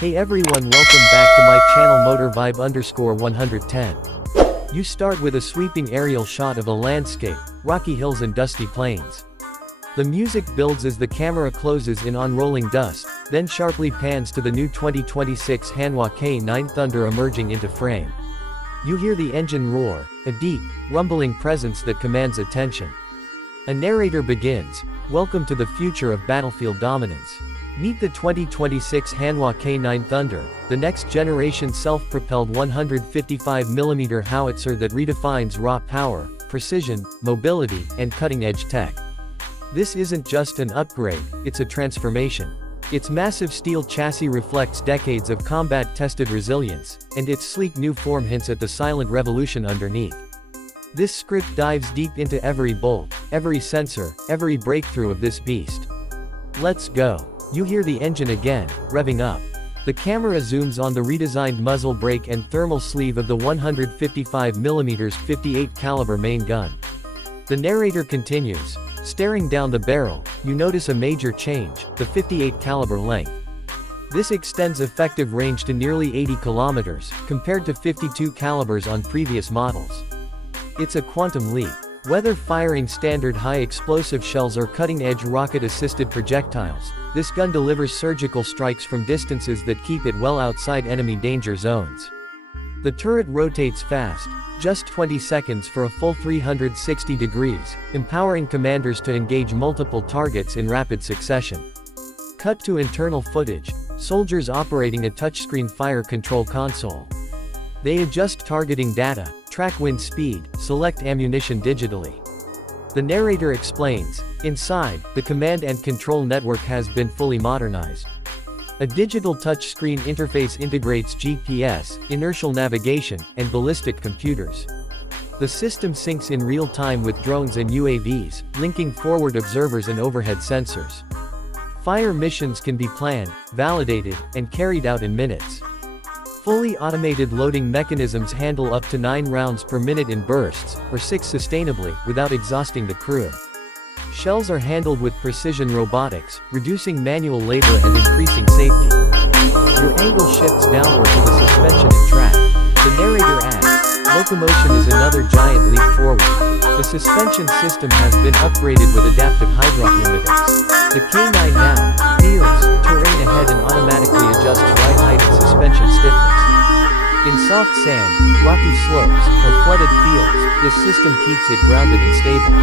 Hey everyone, welcome back to my channel motorvibe_110. You start with a sweeping aerial shot of a landscape, rocky hills and dusty plains. The music builds as the camera closes in on rolling dust, then sharply pans to the new 2026 Hanwha K9 Thunder emerging into frame. You hear the engine roar, a deep, rumbling presence that commands attention. A narrator begins, "Welcome to the future of battlefield dominance. Meet the 2026 Hanwha K9 Thunder, the next generation self-propelled 155mm howitzer that redefines raw power, precision, mobility, and cutting-edge tech." This isn't just an upgrade, it's a transformation. Its massive steel chassis reflects decades of combat-tested resilience, and its sleek new form hints at the silent revolution underneath. This script dives deep into every bolt, every sensor, every breakthrough of this beast. Let's go. You hear the engine again, revving up. The camera zooms on the redesigned muzzle brake and thermal sleeve of the 155mm 58 caliber main gun. The narrator continues. Staring down the barrel, you notice a major change, the 58 caliber length. This extends effective range to nearly 80 kilometers, compared to 52 calibers on previous models. It's a quantum leap. Whether firing standard high-explosive shells or cutting-edge rocket-assisted projectiles, this gun delivers surgical strikes from distances that keep it well outside enemy danger zones. The turret rotates fast, just 20 seconds for a full 360 degrees, empowering commanders to engage multiple targets in rapid succession. Cut to internal footage, soldiers operating a touchscreen fire control console. They adjust targeting data, track wind speed, select ammunition digitally. The narrator explains, inside, the command and control network has been fully modernized. A digital touchscreen interface integrates GPS, inertial navigation, and ballistic computers. The system syncs in real time with drones and UAVs, linking forward observers and overhead sensors. Fire missions can be planned, validated, and carried out in minutes. Fully automated loading mechanisms handle up to 9 rounds per minute in bursts, or 6 sustainably, without exhausting the crew. Shells are handled with precision robotics, reducing manual labor and increasing safety. Your angle shifts downward to the suspension and track. The narrator adds, locomotion is another giant leap forward. The suspension system has been upgraded with adaptive hydropneumatics. The K9 now feels terrain ahead and automatically adjusts ride height and suspension stiffness. In soft sand, rocky slopes, or flooded fields, this system keeps it grounded and stable.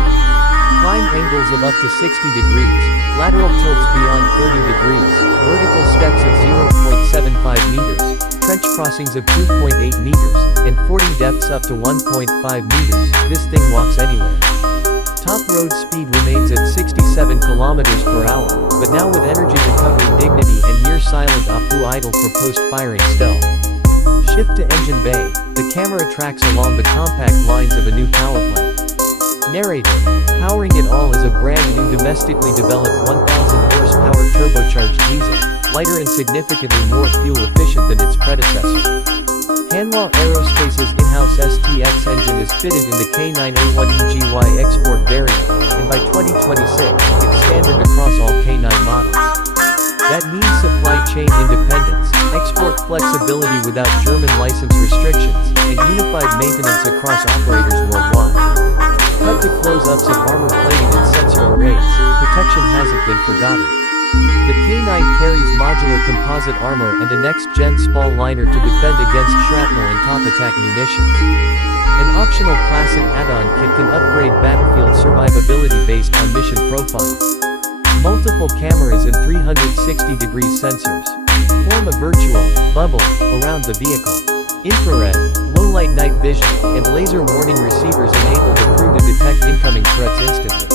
Climb angles of up to 60 degrees, lateral tilts beyond 30 degrees, vertical steps of 0.75 meters, trench crossings of 2.8 meters, and 40 depths up to 1.5 meters, this thing walks anywhere. Top road speed remains at 67 kilometers per hour, but now with energy recovery dignity and near silent APU idle for post-firing stealth. Shift to engine bay, the camera tracks along the compact lines of a new power plant. Narrator, powering it all is a brand new domestically developed 1000 horsepower turbocharged diesel, lighter and significantly more fuel efficient than its predecessor. Hanwha Aerospace's in-house STX engine is fitted in the K9A1EGY export variant, and by 2026, it's standard across all K9 models. That means supply chain independence, export flexibility without German license restrictions, and unified maintenance across operators worldwide. Cut to close-ups of armor plating and sensor arrays, protection hasn't been forgotten. The K9 carries modular composite armor and a next-gen spall liner to defend against shrapnel and top attack munitions. An optional class and add-on kit can upgrade battlefield survivability based on mission profile. Multiple cameras and 360-degree sensors form a virtual bubble around the vehicle. Infrared, low-light night vision, and laser warning receivers enable the crew to detect incoming threats instantly.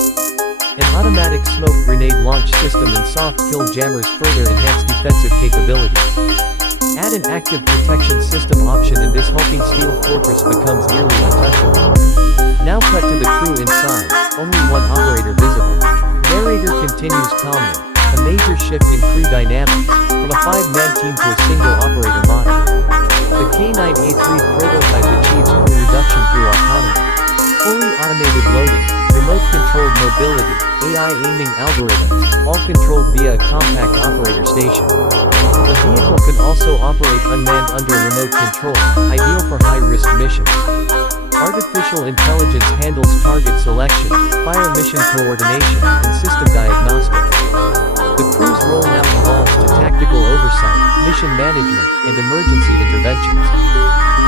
An automatic smoke grenade launch system and soft kill jammers further enhance defensive capabilities. Add an active protection system option and this hulking steel fortress becomes nearly untouchable. Now cut to the crew inside, only one operator visible. Narrator continues calmly, a major shift in crew dynamics, from a 5-man team to a single operator model. The K9A3 prototype achieves crew reduction through autonomy. Fully automated loading, remote-controlled mobility, AI aiming algorithms, all controlled via a compact operator station. The vehicle can also operate unmanned under remote control, ideal for high-risk missions. Artificial intelligence handles target selection, fire mission coordination, and system diagnostics. The crew's role now evolves to tactical oversight, mission management, and emergency interventions.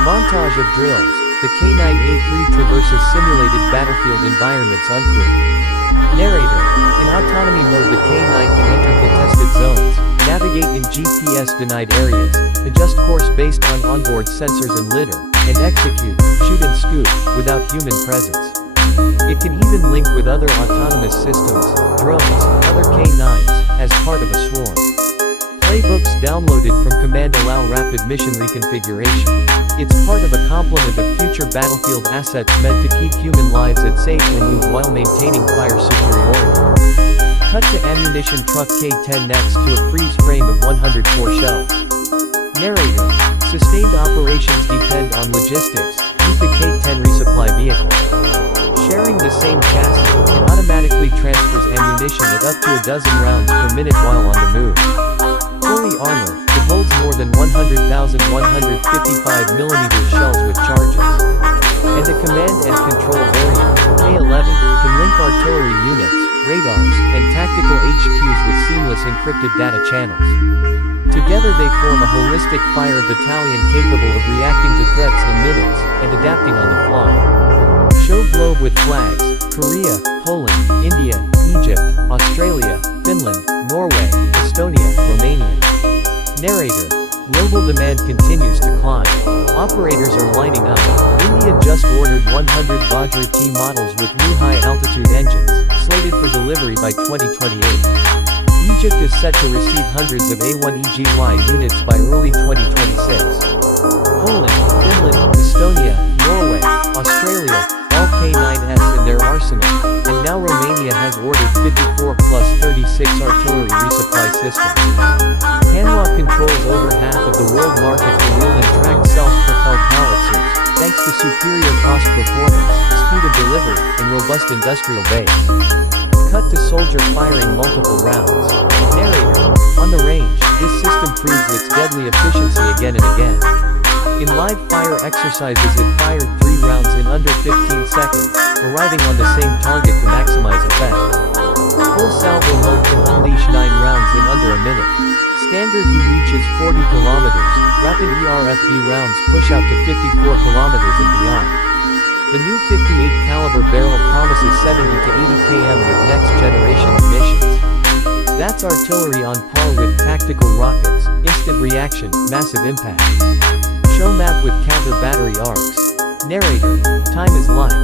Montage of drills. The K9A3 traverses simulated battlefield environments uncrewed. Narrator. In autonomy mode, the K9 can enter contested zones, navigate in GPS-denied areas, adjust course based on onboard sensors and lidar, and execute, shoot and scoop, without human presence. It can even link with other autonomous systems, drones, and other K9s, as part of a swarm. Playbooks downloaded from command allow rapid mission reconfiguration. It's part of a complement of future battlefield assets meant to keep human lives at safe remove while maintaining fire superiority. Cut to ammunition truck K10 next to a freeze frame of 104 shells. Narrator. Sustained operations depend on logistics, keep the K10 resupply vehicle. Sharing the same chassis, it automatically transfers ammunition at up to a dozen rounds per minute while on the move. Fully armored, it holds more than 100,155mm shells with charges. And a command and control variant, K11, can link artillery units, radars, and tactical HQs with seamless encrypted data channels. Together they form a holistic fire battalion capable of reacting to threats in minutes, and adapting on the fly. Show globe with flags: Korea, Poland, India, Egypt, Australia, Finland, Norway, Estonia, Romania. Narrator. Global demand continues to climb. Operators are lining up. India just ordered 100 Vajra T models with new high-altitude engines, slated for delivery by 2028. Egypt is set to receive hundreds of A1EGY units by early 2026. Poland, Finland, Estonia, Norway, Australia, all K9s in their arsenal, and now Romania has ordered 54 plus 36 artillery resupply systems. Hanwha controls over half of the world market for wheeled and tracked self-propelled howitzers, thanks to superior cost performance, speed of delivery, and robust industrial base. Cut to soldier firing multiple rounds. Narrator. On the range, this system proves its deadly efficiency again and again. In live fire exercises it fired 3 rounds in under 15 seconds, arriving on the same target to maximize effect. Full salvo mode can unleash 9 rounds in under a minute. Standard heat reaches 40 kilometers, rapid ERFB rounds push out to 54 kilometers and beyond. The new 58 caliber barrel promises 70 to 80 km with next generation munitions. That's artillery on par with tactical rockets, instant reaction, massive impact. Show map with counter battery arcs. Narrator. Time is life.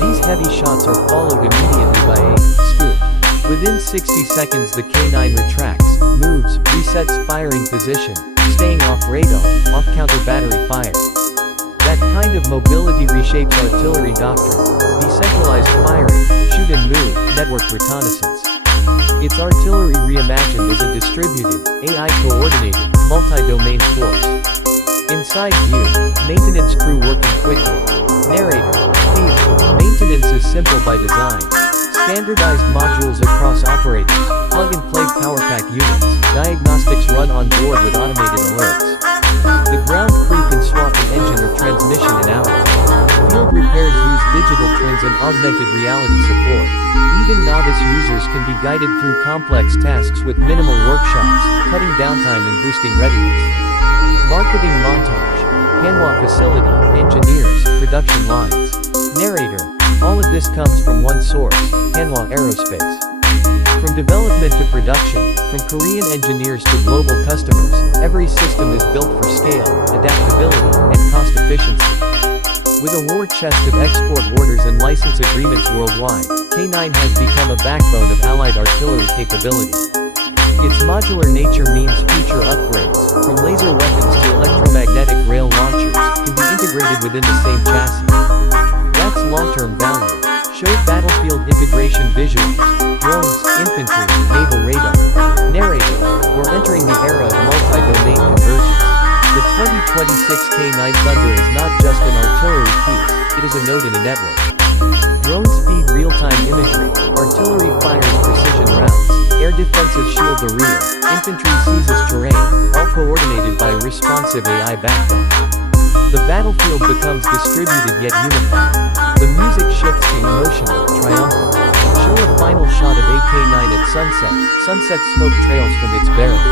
These heavy shots are followed immediately by a scoop. Within 60 seconds the K9 retracts, moves, resets firing position, staying off radar, off counter battery fire. That kind of mobility reshapes artillery doctrine. Decentralized firing, shoot and move, network reconnaissance. It's artillery reimagined as a distributed, AI-coordinated, multi-domain force. Inside view, maintenance crew working quickly. Narrator. Theme. Maintenance is simple by design. Standardized modules across operators, plug-and-play power pack units, diagnostics run on board with automated alerts. The ground crew can swap an engine or transmission in hours. Field repairs use digital twins and augmented reality support. Even novice users can be guided through complex tasks with minimal workshops, cutting downtime and boosting readiness. Marketing montage. Hanwha facility, engineers, production lines. Narrator. All of this comes from one source, Hanwha Aerospace. From development to production, from Korean engineers to global customers, every system is built for scale, adaptability, and cost efficiency. With a war chest of export orders and license agreements worldwide, K9 has become a backbone of allied artillery capability. Its modular nature means future upgrades, from laser weapons to electromagnetic rail launchers, can be integrated within the same chassis. That's long-term value. Show battlefield integration visuals, drones, infantry, naval radar. Narrator. We're entering the era of multi-domain convergence. The 2026 K9 Thunder is not just an artillery piece, it is a node in a network. Drones feed real real-time imagery, artillery fires precision rounds, air defenses shield the rear, infantry seizes terrain, all coordinated by a responsive AI backbone. The battlefield becomes distributed yet unified. The music shifts to emotional, triumphant. Show a final shot of AK-9 at sunset. Sunset smoke trails from its barrel.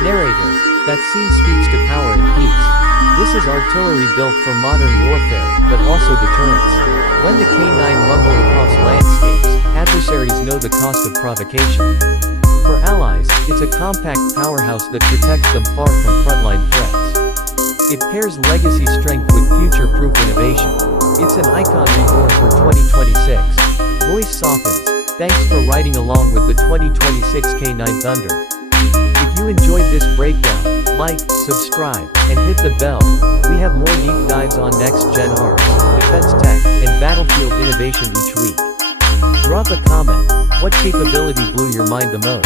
Narrator. That scene speaks to power and peace. This is artillery built for modern warfare, but also deterrence. When the K9 rumble across landscapes, adversaries know the cost of provocation. For allies, it's a compact powerhouse that protects them far from frontline threats. It pairs legacy strength with future-proof innovation. It's an icon reborn for 2026. Voice softens. Thanks for riding along with the 2026 K9 Thunder. If you enjoyed this breakdown, like, subscribe, and hit the bell. We have more deep dives on next-gen arms, defense tech, and battlefield innovation each week. Drop a comment. What capability blew your mind the most?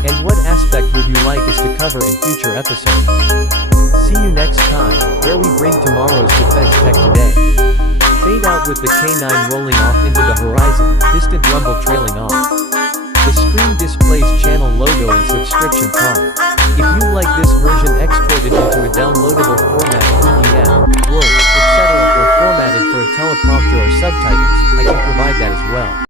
And what aspect would you like us to cover in future episodes? See you next time, where we bring tomorrow's defense tech today. Fade out with the K9 rolling off into the horizon, distant rumble trailing off. The screen displays channel logo and subscription prompt. If you like this version exported into a downloadable format PDF, Word, etc. or formatted for a teleprompter or subtitles, I can provide that as well.